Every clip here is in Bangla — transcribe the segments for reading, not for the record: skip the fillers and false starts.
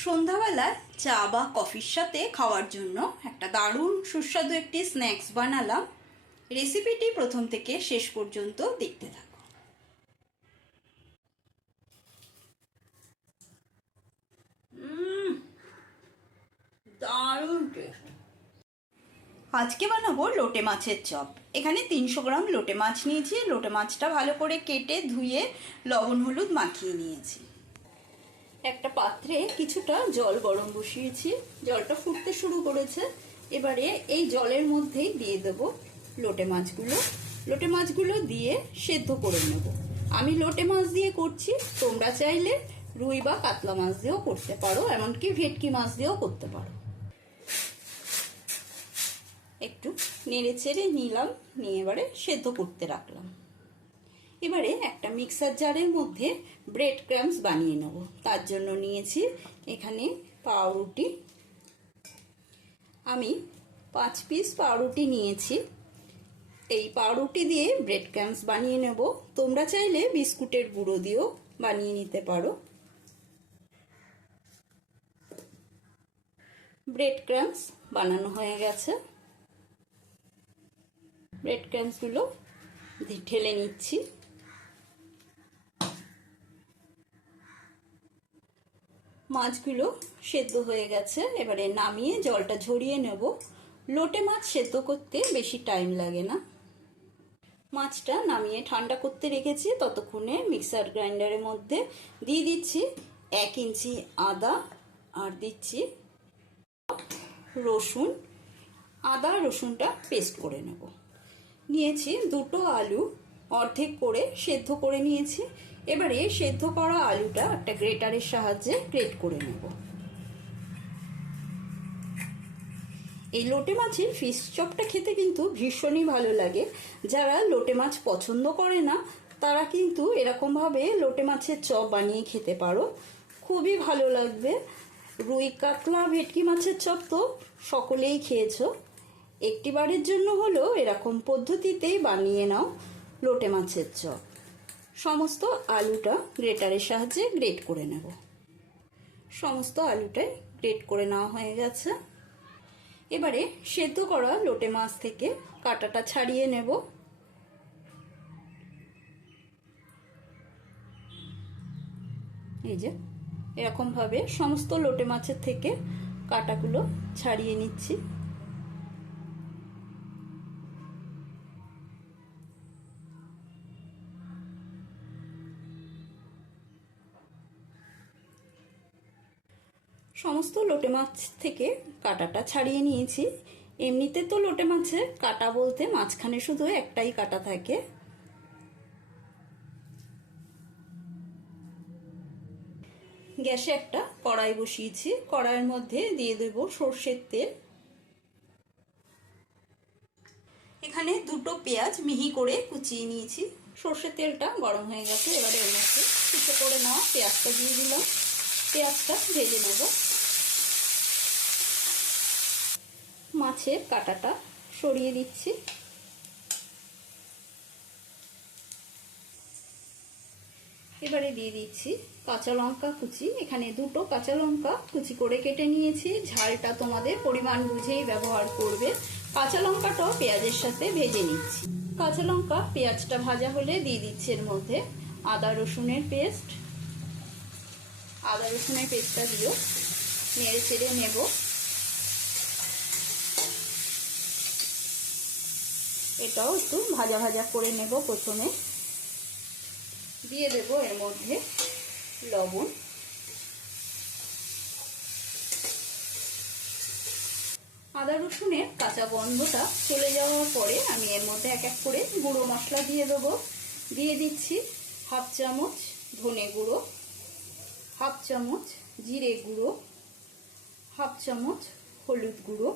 সন্ধ্যাবেলায় চা বা কফির সাথে খাওয়ার জন্য একটা দারুণ সুস্বাদু একটি স্ন্যাক্স বানালাম। রেসিপিটি প্রথম থেকে শেষ পর্যন্ত দেখতে থাকো। দারুণ টেস্ট। আজকে বানাবো লোটে মাছের চপ। এখানে 300 গ্রাম লোটে মাছ নিয়েছি। লোটে মাছটা ভালো করে কেটে ধুয়ে লবণ হলুদ মাখিয়ে নিয়েছি। একটা পাত্রে কিছুটা জল গরম বসিয়েছি, জলটা ফুটতে শুরু করেছে। এবারে এই জলের মধ্যেই দিয়ে দেব লোটে মাছগুলো। লোটে মাছগুলো দিয়ে সেদ্ধ করে নেব। আমি লোটে মাছ দিয়ে করছি, তোমরা চাইলে রুই বা কাতলা মাছ দিয়েও করতে পারো, এমনকি ভেটকি মাছ দিয়েও করতে পারো। একটু নেড়ে চেড়ে নিলাম, নিয়ে এবারে সেদ্ধ করতে রাখলাম। এবারে একটা মিক্সার জারের মধ্যে ব্রেড ক্রাম্বস বানিয়ে নেব। তার জন্য নিয়েছি এখানে পাউরুটি। আমি 5 পিস পাউরুটি নিয়েছি। এই পাউরুটি দিয়ে ব্রেড ক্রাম্বস বানিয়ে নেব। তোমরা চাইলে বিস্কুটের গুঁড়ো দিয়েও বানিয়ে নিতে পারো। ব্রেড ক্রাম্বস বানানো হয়ে গেছে। ব্রেড ক্রাম্বসগুলো ঢেলে নিচ্ছি। মাছগুলো সেদ্ধ হয়ে গেছে, এবারে নামিয়ে জলটা ঝরিয়ে নেব। লোটে মাছ সেদ্ধ করতে বেশি টাইম লাগে না। মাছটা নামিয়ে ঠান্ডা করতে রেখেছি। ততক্ষণে মিক্সার গ্রাইন্ডারের মধ্যে দিয়ে দিচ্ছি 1 ইঞ্চি আদা, আর দিচ্ছি রসুন। আদা রসুনটা পেস্ট করে নেব। নিয়েছি 2টো আলু, অর্ধেক করে সেদ্ধ করে নিয়েছি। এবারে সেদ্ধ করা আলুটা একটা গ্রেটারের সাহায্যে গ্রেট করে নেব। এই লোটে মাছের ফিশ চপটা খেতে কিন্তু ভীষণই ভালো লাগে। যারা লোটে মাছ পছন্দ করে না তারা কিন্তু এরকমভাবে লোটে মাছের চপ বানিয়ে খেতে পারো, খুবই ভালো লাগবে। রুই কাতলা ভেটকি মাছের চপ তো সকলেই খেয়েছো। একটিবারের জন্য হলেও এরকম পদ্ধতিতেই বানিয়ে নাও লোটে মাছের চপ। সমস্ত আলুটা গ্রেটারের সাহায্যে গ্রেট করে নেব। সমস্ত আলুটাই গ্রেট করে নেওয়া হয়ে গেছে। এবারে সেদ্ধ করা লোটে মাছ থেকে কাঁটাটা ছাড়িয়ে নেব। এই যে এরকম ভাবে সমস্ত লোটে মাছের থেকে কাঁটাগুলো ছাড়িয়ে নিচ্ছি। সমস্ত লোটে মাছ থেকে কাঁটাটা ছাড়িয়ে নিয়েছি। এমনিতে তো লোটে মাছে কাঁটা বলতে মাঝখানে শুধু একটাই কাঁটা থাকে। গ্যাসে একটা কড়াই বসিয়েছি। কড়াইয়ের মধ্যে দিয়ে দেব সর্ষের তেল। এখানে 2টো পেঁয়াজ মিহি করে কুচিয়ে নিয়েছি। সর্ষের তেলটা গরম হয়ে গেছে। এবারে এর মধ্যে কুচো করে নেওয়া পেঁয়াজটা দিয়ে দিলাম। পেঁয়াজটা ভেজে নেব। মাছের কাঁটাটা সরিয়ে দিচ্ছি। এবারে দিয়ে দিচ্ছি কাঁচা লঙ্কা কুচি। এখানে 2টো কাঁচা লঙ্কা কুচি করে কেটে নিয়েছি। ঝালটা তোমাদের পরিমাণ বুঝেই ব্যবহার করবে। কাঁচা লঙ্কাটাও পেঁয়াজের সাথে ভেজে নিচ্ছি। কাঁচা লঙ্কা পেঁয়াজটা ভাজা হলে দিয়ে দিচ্ছি এর মধ্যে আদা রসুনের পেস্ট। আদা রসুনের পেস্টটা দিয়েও নেড়ে চেড়ে নেব। এটাও একটু ভাজা ভাজা করে নেব। প্রথমে দিয়ে দেব এর মধ্যে লবণ। আদা রসুনের কাঁচা গন্ধটা চলে যাওয়ার পরে আমি এর মধ্যে এক এক করে গুঁড়ো মশলা দিয়ে দেব। দিয়ে দিচ্ছি 1/2 চামচ ধনে গুঁড়ো, 1/2 চামচ জিরে গুঁড়ো, 1/2 চামচ হলুদ গুঁড়ো,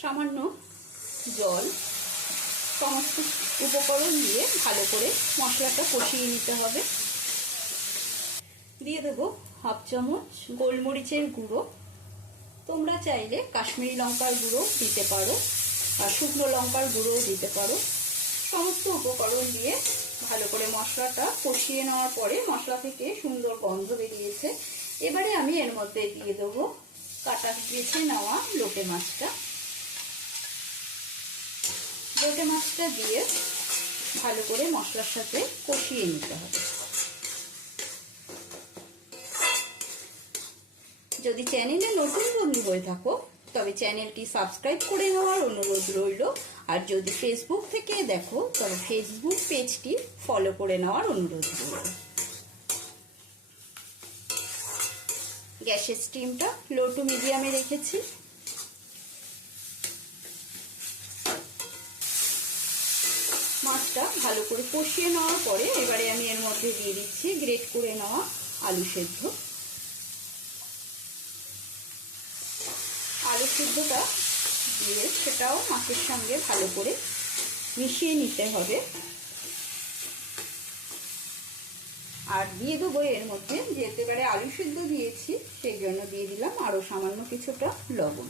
সামান্য জল। সমস্ত উপকরণ দিয়ে ভালো করে মশলাটা কষিয়ে নিতে হবে। দিয়ে দেবো 1/2 চামচ গোলমরিচের গুঁড়ো। তোমরা চাইলে কাশ্মীরি লঙ্কার গুঁড়ো দিতে পারো, আর শুকনো লঙ্কার গুঁড়োও দিতে পারো। সমস্ত উপকরণ দিয়ে ভালো করে মশলাটা কষিয়ে নেওয়ার পরে মশলা থেকে সুন্দর গন্ধ বেরিয়েছে। এবারে আমি এর মধ্যে দিয়ে দেবো কাটা বেছে নেওয়া লোটে মাছটা। লোটে মাছটা দিয়ে ভালো করে মশলার সাথে কষিয়ে নিতে হবে। যদি চ্যানেলে নতুন বন্ধু হয়ে থাকো তবে চ্যানেলটি সাবস্ক্রাইব করে নেওয়ার অনুরোধ রইল। আর যদি ফেসবুক থেকে দেখো তবে ফেসবুক পেজটি ফলো করে নেওয়ার অনুরোধ রইল। গ্যাসের স্টিমটা লো টু মিডিয়ামে রেখেছি। মাছটা ভালো করে কষিয়ে নেওয়ার পরে এবারে আমি এর মধ্যে দিয়ে দিচ্ছি গ্রেট করে নেওয়া আলু সেদ্ধ। আলু সিদ্ধটা দিয়ে সেটাও মাছের সঙ্গে ভালো করে মিশিয়ে নিতে হবে। আর দিয়ে দেবো এর মধ্যে, যেহেতু এবারে আলু সিদ্ধ দিয়েছি সেই জন্য দিয়ে দিলাম আরও সামান্য কিছুটা লবণ।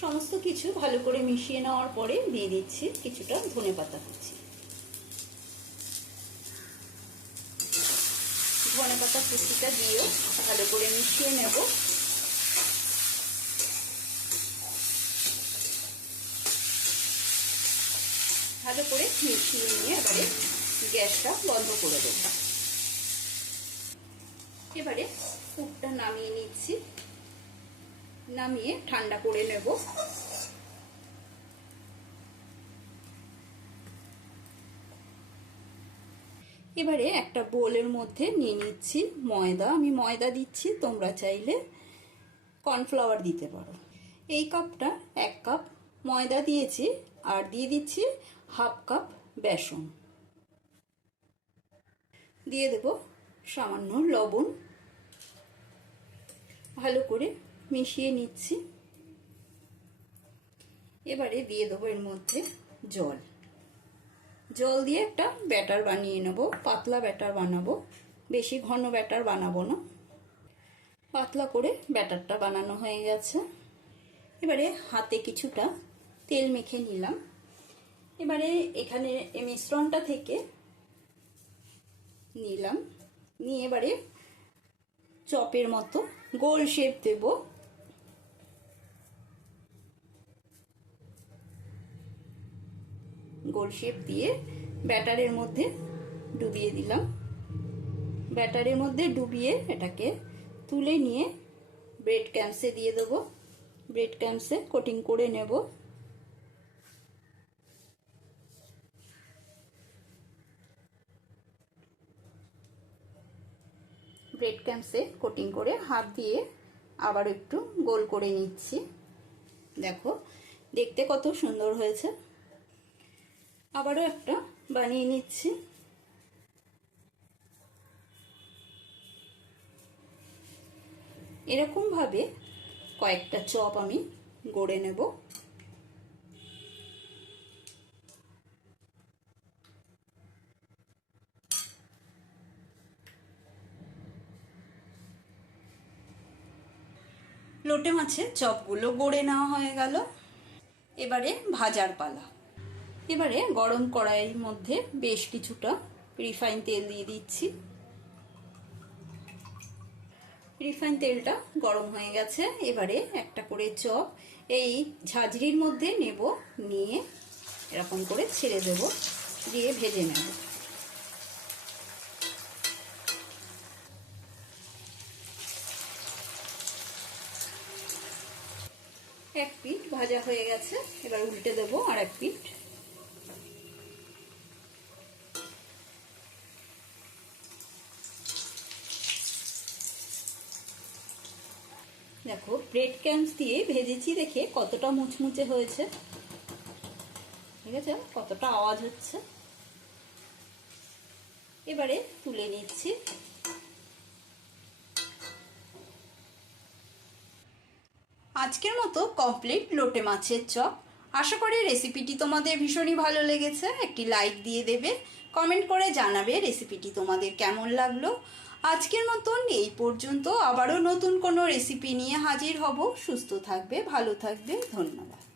সমস্ত কিছু ভালো করে মিশিয়ে নেওয়ার পরে দিয়ে দিচ্ছি কিছুটা ধনেপাতা কুচি। ধনেপাতা কুচিটা দিয়েও ভালো করে মিশিয়ে নেব। ভালো করে মিশিয়ে নিয়ে এবারে গ্যাসটা বন্ধ করে দেব। এবারে কুকটা নামিয়ে নিচ্ছি, নামিয়ে ঠান্ডা করে নেব। এবারে একটা বোলের মধ্যে নিয়ে নিচ্ছি ময়দা। আমি ময়দা দিচ্ছি, তোমরা চাইলে কর্নফ্লাওয়ার দিতে পারো। এই কাপটা 1 কাপ ময়দা দিয়েছি আর দিয়ে দিচ্ছি হাফ কাপ বেসন। দিয়ে দেব সামান্য লবণ। ভালো করে মিশিয়ে নিচ্ছি। এবারে দিয়ে দেবো এর মধ্যে জল। জল দিয়ে একটা ব্যাটার বানিয়ে নেব। পাতলা ব্যাটার বানাবো, বেশি ঘন ব্যাটার বানাবো না। পাতলা করে ব্যাটারটা বানানো হয়ে গেছে। এবারে হাতে কিছুটা তেল মেখে নিলাম। এবারে এখানে এই মিশ্রণটা থেকে নিলাম, নিয়ে এবারে চপের মতো গোল শেপ দেব। গোল শেপ দিয়ে ব্যাটারের মধ্যে ডুবিয়ে দিলাম। ব্যাটারের মধ্যে ডুবিয়ে এটাকে তুলে নিয়ে ব্রেড ক্রাম্বসে দিয়ে দেবো। ব্রেড ক্রাম্বসে কোটিং করে নেব। ব্রেড ক্রাম্বসে কোটিং করে হাত দিয়ে আবার একটু গোল করে নিচ্ছি। দেখো দেখতে কত সুন্দর হয়েছে। আবারও একটা বানিয়ে নিচ্ছি। এরকম ভাবে কয়েকটা চপ আমি গড়ে নেব। লোটে মাছের চপগুলো গড়ে নেওয়া হয়ে গেল। এবারে ভাজার পালা। এবারে গরম কড়াইয়ের মধ্যে বেশ কিছুটা রিফাইন তেল দিয়ে দিচ্ছি। রিফাইন তেলটা গরম হয়ে গেছে। এবারে একটা করে চপ এই ঝাঁঝরির মধ্যে নেব, নিয়ে এরকম করে ছেড়ে দেব, দিয়ে ভেজে নেব। এক পিঠ ভাজা হয়ে গেছে, এবার উল্টে দেবো আর এক পিঠ। দেখো ব্রেড ক্রাম্বস দিয়ে ভেজেছি দেখে কতটা মুচমুচে হয়েছে, ঠিক আছে, কতটা আওয়াজ হচ্ছে। এবারে তুলে নিচ্ছি। আজকের মতো কমপ্লিট লোটে মাছের চপ। আশা করি রেসিপিটি তোমাদের ভীষণই ভালো লেগেছে। একটি লাইক দিয়ে দেবে, কমেন্ট করে জানাবে রেসিপিটি তোমাদের কেমন লাগলো। আজকের মতন এই পর্যন্ত, আবারও নতুন কোনো রেসিপি নিয়ে হাজির হব। সুস্থ থাকবে, ভালো থাকবে, ধন্যবাদ।